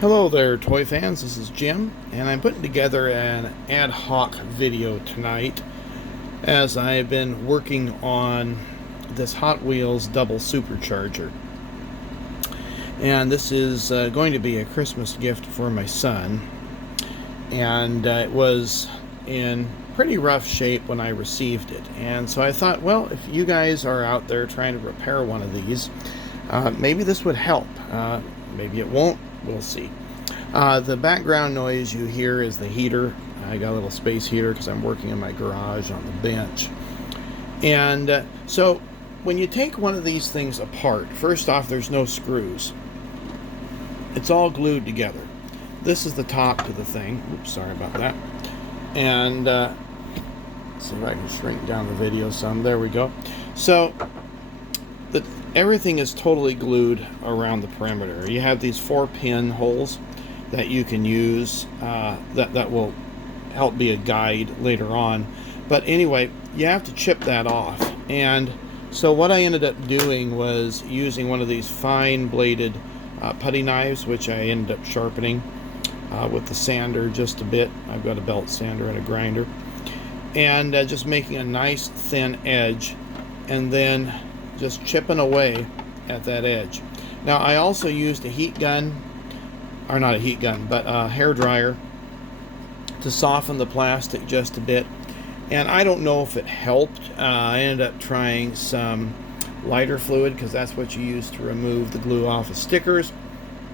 Hello there, toy fans. This is Jim, and I'm putting together an ad hoc video tonight as I've been working on this Hot Wheels double supercharger. And this is going to be a Christmas gift for my son. And it was in pretty rough shape when I received it. And so I thought, well, if you guys are out there trying to repair one of these, maybe this would help. Maybe it won't. We'll see. The background noise you hear is the heater. I got a little space heater because I'm working in my garage on the bench. And so when you take one of these things apart, first off, there's no screws. It's all glued together. This is the top to the thing. Oops, sorry about that. And let's see if I can shrink down the video some. There we go. So everything is totally glued around the perimeter. You have these 4-pin holes that you can use that will help be a guide later on. But anyway, you have to chip that off. And so what I ended up doing was using one of these fine bladed putty knives, which I ended up sharpening with the sander just a bit. I've got a belt sander and a grinder. And just making a nice thin edge, and then just chipping away at that edge. Now I also used a heat gun, or not a heat gun, but a hair dryer to soften the plastic just a bit. And I don't know if it helped. I ended up trying some lighter fluid because that's what you use to remove the glue off of stickers.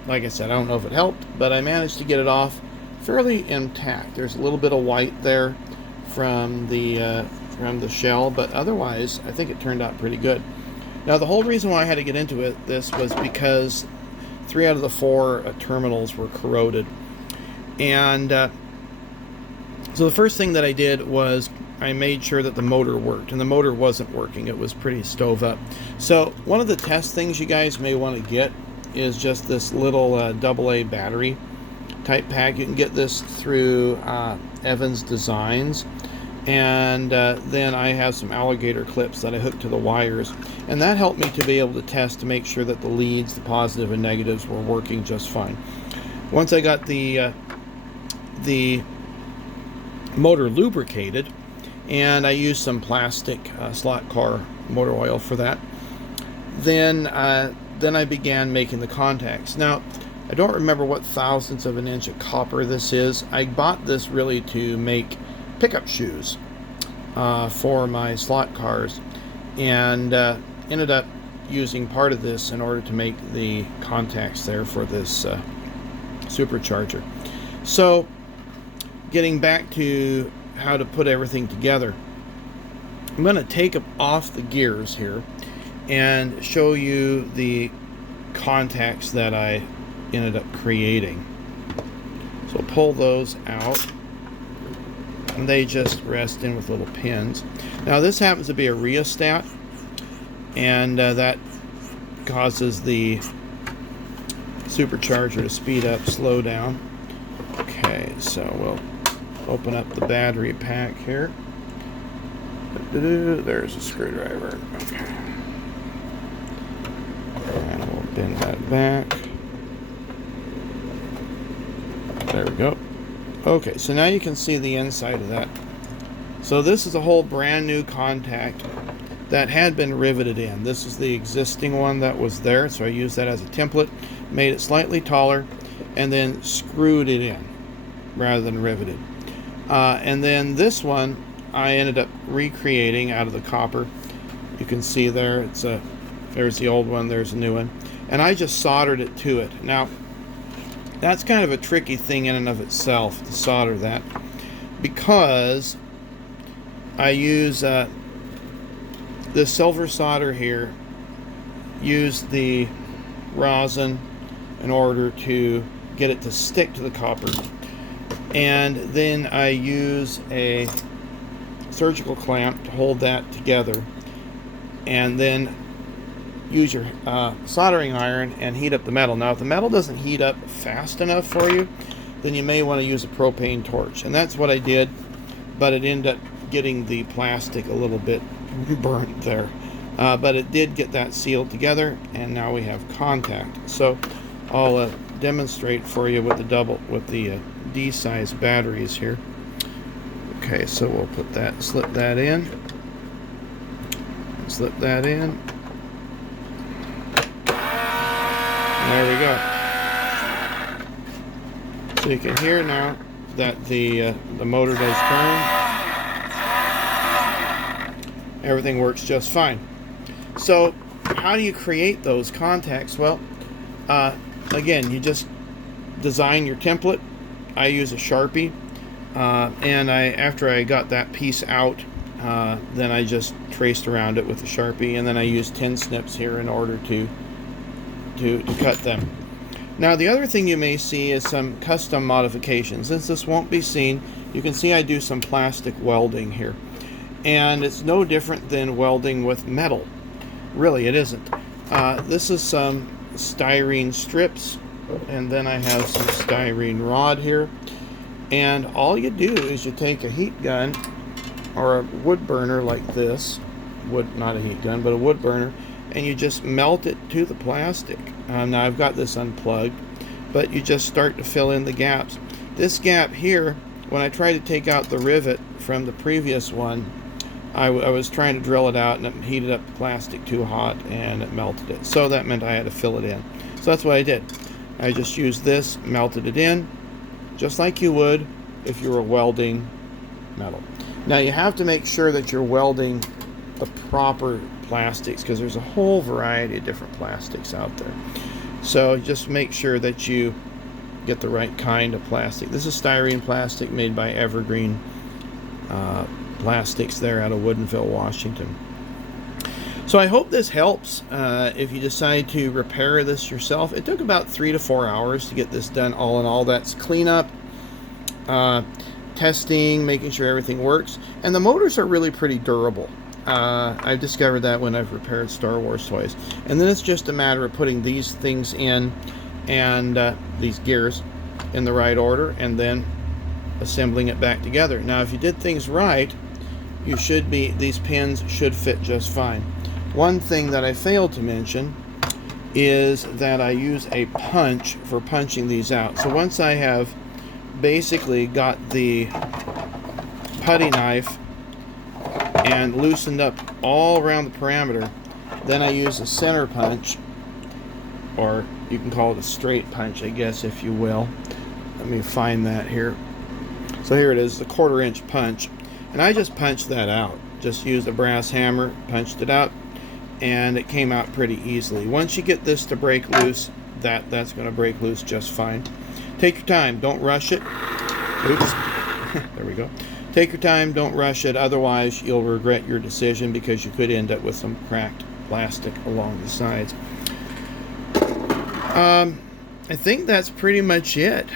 Like I said, I don't know if it helped, but I managed to get it off fairly intact. There's a little bit of white there from the shell, but otherwise I think it turned out pretty good. Now the whole reason why I had to get into this was because 3 out of the 4 terminals were corroded. And so the first thing that I did was I made sure that the motor worked, and the motor wasn't working. It was pretty stove up. So one of the test things you guys may want to get is just this little AA battery type pack. You can get this through Evans Designs. And then I have some alligator clips that I hooked to the wires, and that helped me to be able to test to make sure that the leads, the positive and negatives, were working just fine. Once I got the motor lubricated, and I used some plastic slot car motor oil for that, then I began making the contacts. Now I don't remember what thousandths of an inch of copper this is. I bought this really to make pickup shoes for my slot cars, and ended up using part of this in order to make the contacts there for this supercharger. So getting back to how to put everything together, I'm going to take off the gears here and show you the contacts that I ended up creating. So pull those out, and they just rest in with little pins. Now this happens to be a rheostat, and that causes the supercharger to speed up, slow down. Okay, so we'll open up the battery pack here. There's a screwdriver. Okay. And we'll bend that back. There we go. Okay, so now you can see the inside of that. So this is a whole brand new contact that had been riveted in. This is the existing one that was there, so I used that as a template, made it slightly taller, and then screwed it in rather than riveted. And then this one I ended up recreating out of the copper. You can see there, there's the old one, there's a new one, and I just soldered it to it. Now that's kind of a tricky thing in and of itself to solder that, because I use this silver solder here, use the rosin in order to get it to stick to the copper, and then I use a surgical clamp to hold that together, and then use your soldering iron and heat up the metal. Now if the metal doesn't heat up fast enough for you, then you may want to use a propane torch, and that's what I did, but it ended up getting the plastic a little bit burnt there. But it did get that sealed together, and now we have contact. So I'll demonstrate for you with the D-size batteries here. Okay, so we'll put that, slip that in, slip that in. And there we go. So you can hear now that the motor does turn. Everything works just fine. So how do you create those contacts? Well, again, you just design your template. I use a Sharpie, and after I got that piece out, then I just traced around it with a Sharpie, and then I used tin snips here in order to cut them. Now the other thing you may see is some custom modifications. Since this won't be seen, you can see I do some plastic welding here, and it's no different than welding with metal. Really, it isn't. This is some styrene strips, and then I have some styrene rod here, and all you do is you take a heat gun or a wood burner like this, not a heat gun but a wood burner, and you just melt it to the plastic. Now I've got this unplugged, but you just start to fill in the gaps. This gap here, when I tried to take out the rivet from the previous one, I was trying to drill it out, and it heated up the plastic too hot and it melted it. So that meant I had to fill it in. So that's what I did. I just used this, melted it in, just like you would if you were welding metal. Now you have to make sure that you're welding the proper plastics, because there's a whole variety of different plastics out there. So just make sure that you get the right kind of plastic. This is styrene plastic made by Evergreen Plastics there out of Woodinville, Washington. So I hope this helps if you decide to repair this yourself. It took about 3 to 4 hours to get this done. All in all, that's cleanup, testing, making sure everything works, and the motors are really pretty durable. I've discovered that when I've repaired Star Wars toys. And then it's just a matter of putting these things in, and these gears in the right order, and then assembling it back together. Now if you did things right, these pins should fit just fine. One thing that I failed to mention is that I use a punch for punching these out. So once I have basically got the putty knife and loosened up all around the parameter, then I use a center punch, or you can call it a straight punch, I guess, if you will. Let me find that here. So here it is, the 1/4 inch punch, and I just punched that out. Just used a brass hammer, punched it out, and it came out pretty easily. Once you get this to break loose, that's going to break loose just fine. Take your time, don't rush it. Oops, there we go. Take your time, don't rush it, otherwise you'll regret your decision, because you could end up with some cracked plastic along the sides. I think that's pretty much it.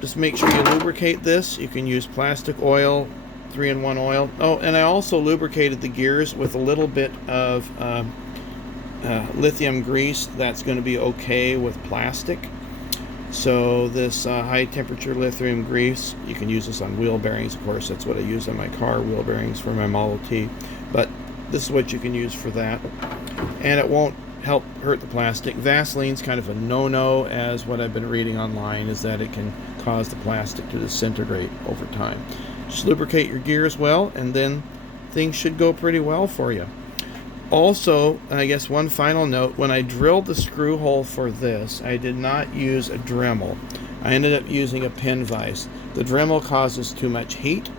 Just make sure you lubricate this. You can use plastic oil, 3-in-1 oil. Oh, and I also lubricated the gears with a little bit of lithium grease. That's going to be okay with plastic. So this high temperature lithium grease, you can use this on wheel bearings. Of course, that's what I use on my car wheel bearings for my Model T. But this is what you can use for that. And it won't help hurt the plastic. Vaseline's kind of a no-no, as what I've been reading online is that it can cause the plastic to disintegrate over time. Just lubricate your gears well, and then things should go pretty well for you. Also, I guess one final note, when I drilled the screw hole for this, I did not use a Dremel. I ended up using a pin vise. The Dremel causes too much heat,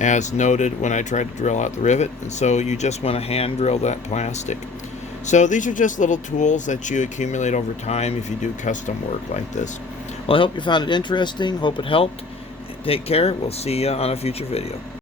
as noted when I tried to drill out the rivet, and so you just want to hand drill that plastic. So these are just little tools that you accumulate over time if you do custom work like this. Well, I hope you found it interesting. Hope it helped. Take care. We'll see you on a future video.